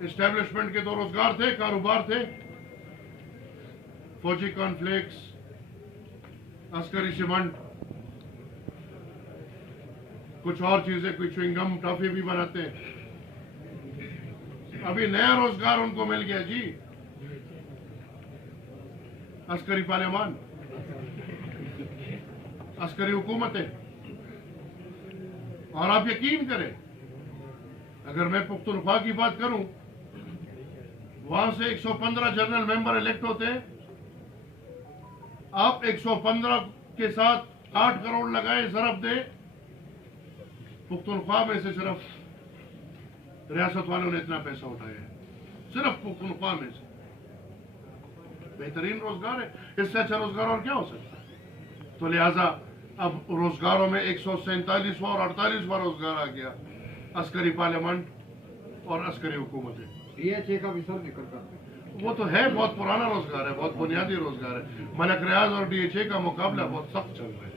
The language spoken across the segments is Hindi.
एस्टैब्लिशमेंट के तो रोजगार थे, कारोबार थे, फौजी कॉर्नफ्लेक्स, अस्करी सीमेंट, कुछ और चीजें, कोई च्युइंगम टॉफी भी बनाते हैं। अभी नया रोजगार उनको मिल गया जी, अस्करी पार्लियामान, अस्करी हुकूमतें। और आप यकीन करें, अगर मैं पुख्तनख्वा की बात करूं, वहां से 115 जनरल मेंबर इलेक्ट होते हैं। आप 115 के साथ 8 करोड़ लगाए, ज़रब दे, पुख्तनख्वा में से सिर्फ रियासत वालों ने इतना पैसा उठाया है, सिर्फ पुख्तनख्वा में से। बेहतरीन रोजगार है, इससे अच्छा रोजगार और क्या हो सकता है। तो लिहाजा अब रोजगारों में 147वां और 48वां रोजगार आ गया, अस्करी पार्लियामेंट और अस्करी हुकूमतें। DHA का विसर निकल कर, वो तो है, बहुत पुराना रोजगार है, बहुत बुनियादी रोजगार है। मलक रियाज और DHA का मुकाबला बहुत सख्त चल रहा है।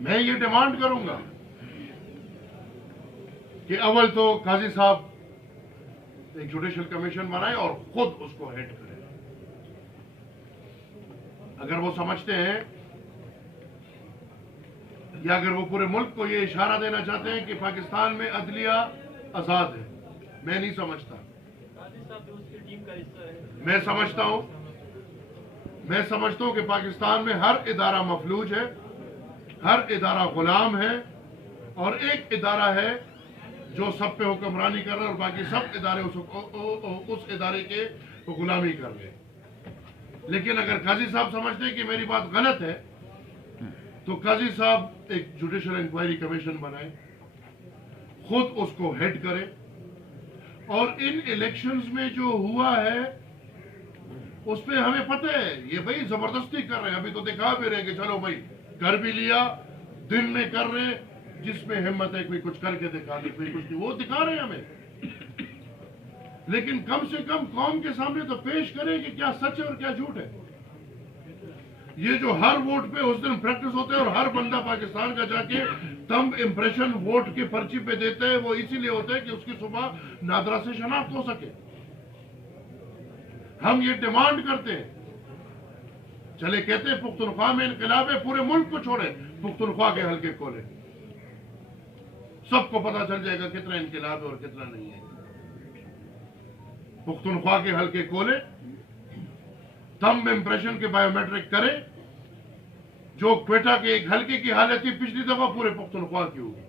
मैं ये डिमांड करूंगा कि अव्वल तो काजी साहब एक जुडिशल कमीशन बनाए और खुद उसको हेड करें। अगर वो समझते हैं या अगर वो पूरे मुल्क को ये इशारा देना चाहते हैं कि पाकिस्तान में अदलिया आजाद है, मैं नहीं समझता। मैं समझता हूं कि पाकिस्तान में हर इदारा मफलूज है, हर इदारा गुलाम है, और एक इदारा है जो सब पे हुक्मरानी कर रहे हैं और बाकी सब इदारे उस इदारे के गुलामी कर रहे हैं। लेकिन अगर काजी साहब समझते हैं कि मेरी बात गलत है, तो काजी साहब एक जुडिशल इंक्वायरी कमीशन बनाए, खुद उसको हेड करे, और इन इलेक्शंस में जो हुआ है उस पे हमें पता है ये भाई जबरदस्ती कर रहे हैं। अभी तो दिखा भी रहे हैं कि चलो भाई कर भी लिया, दिन में कर रहे हैं, जिसमें हिम्मत है कोई कुछ करके दिखा दे, कोई कुछ नहीं, वो दिखा रहे हैं हमें। लेकिन कम से कम कौम के सामने तो पेश करें कि क्या सच है और क्या झूठ है। ये जो हर वोट पे उस दिन प्रैक्टिस होते हैं और हर बंदा पाकिस्तान का जाके तंब इंप्रेशन वोट की पर्ची पे देता है, वो इसीलिए होता है कि उसकी सुबह नादरा से शनाख्त हो सके। हम ये डिमांड करते हैं, चले कहते हैं पुख्तनख्वा में इनकलाब है, पूरे मुल्क को छोड़े, पुख्तनख्वा के हल्के खोले, सबको पता चल जाएगा कितना इनकलाब है और कितना नहीं है। पुख्तनख्वा के हल्के खोले, थंब इंप्रेशन के बायोमेट्रिक करे। जो क्वेटा के एक हल्के की हालत थी पिछली दफा, पूरे पुख्तनख्वा की होगी।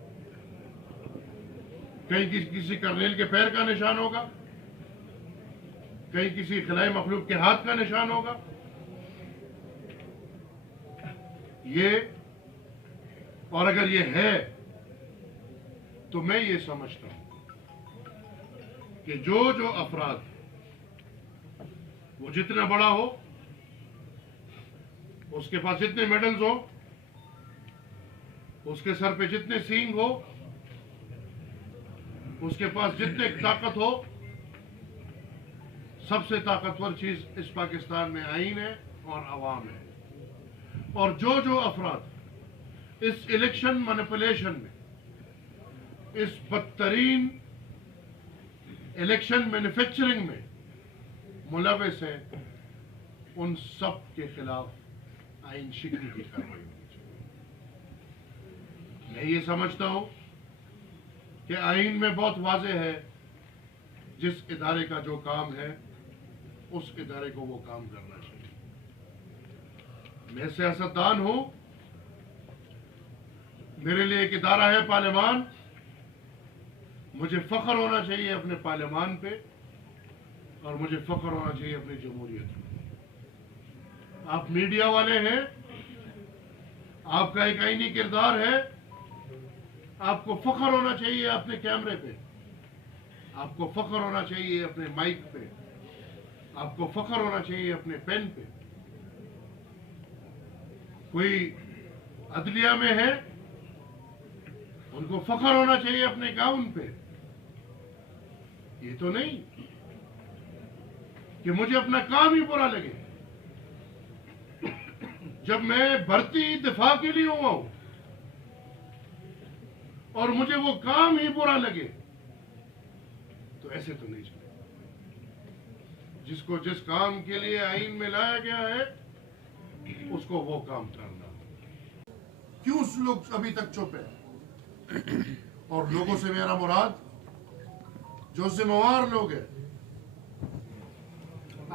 कहीं किसी कर्नेल के पैर का निशान होगा, कहीं किसी खिलाई मखलूक के हाथ का निशान होगा। ये, और अगर ये है तो मैं ये समझता हूं कि जो अफराद, वो जितना बड़ा हो, उसके पास जितने मेडल्स हो, उसके सर पे जितने सींग हो, उसके पास जितने ताकत हो, सबसे ताकतवर चीज इस पाकिस्तान में आईन है और अवाम है। और जो अफराद इस इलेक्शन मैनिपुलेशन में, इस बदतरीन इलेक्शन मैन्युफैक्चरिंग में मुलविस है, उन सब के खिलाफ आईन शिकनी की कार्रवाई होनी चाहिए। मैं ये समझता हूं कि आईन में बहुत वाज़ेह है, जिस इदारे का जो काम है उस इदारे को वो काम करना चाहिए। मैं सियासतदान हूं, मेरे लिए एक इदारा है पार्लियामान, मुझे फख्र होना चाहिए अपने पार्लियामान पे और मुझे फख्र होना चाहिए अपनी जमहूरियत पे। आप मीडिया वाले हैं, आपका एक आईनी किरदार है, आपको फख्र होना चाहिए अपने कैमरे पे, आपको फख्र होना चाहिए अपने माइक पे, आपको फख्र होना चाहिए अपने पेन पे। कोई अदलिया में है, उनको फख्र होना चाहिए अपने गाउन पे। ये तो नहीं कि मुझे अपना काम ही बुरा लगे। जब मैं भर्ती दिफा के लिए हुआ हूं और मुझे वो काम ही बुरा लगे, तो ऐसे तो नहीं चले। जिसको जिस काम के लिए आईन में लाया गया है उसको वो काम करना। क्यों लोग अभी तक चुप है? और लोगों से मेरा मुराद जो जिम्मेवार लोग हैं।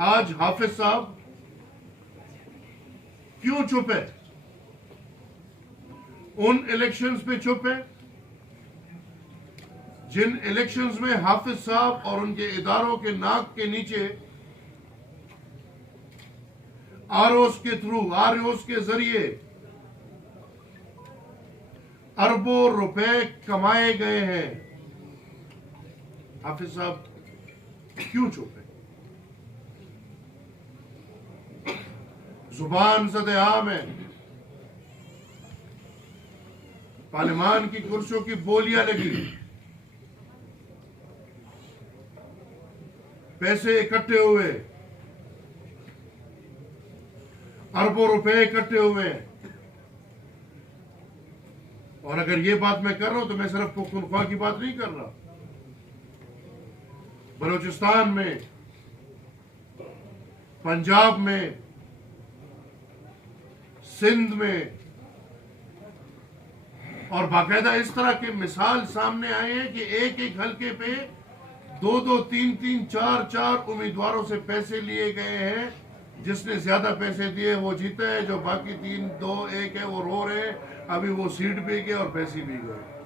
आज हाफिज साहब क्यों चुप है? उन इलेक्शंस पे चुप है जिन इलेक्शंस में हाफिज साहब और उनके इदारों के नाक के नीचे आरओस के जरिए अरबों रुपए कमाए गए हैं। हाफिज साहब क्यों चुप है? जुबान सदेआम है, पार्लियामान की कुर्सियों की बोलियां लगी, पैसे इकट्ठे हुए, अरबों रुपए इकट्ठे हुए। और अगर ये बात मैं कर रहा हूं तो मैं सिर्फ पुख्तनख्वा की बात नहीं कर रहा। बलूचिस्तान में, पंजाब में, सिंध में और बाकायदा इस तरह के मिसाल सामने आए हैं कि एक एक हलके पे 2-2, 3-3, 4-4 उम्मीदवारों से पैसे लिए गए हैं। जिसने ज्यादा पैसे दिए वो जीता है, जो बाकी 3-2-1 है वो रो रहे हैं। अभी वो सीट भी गए और पैसे भी गए।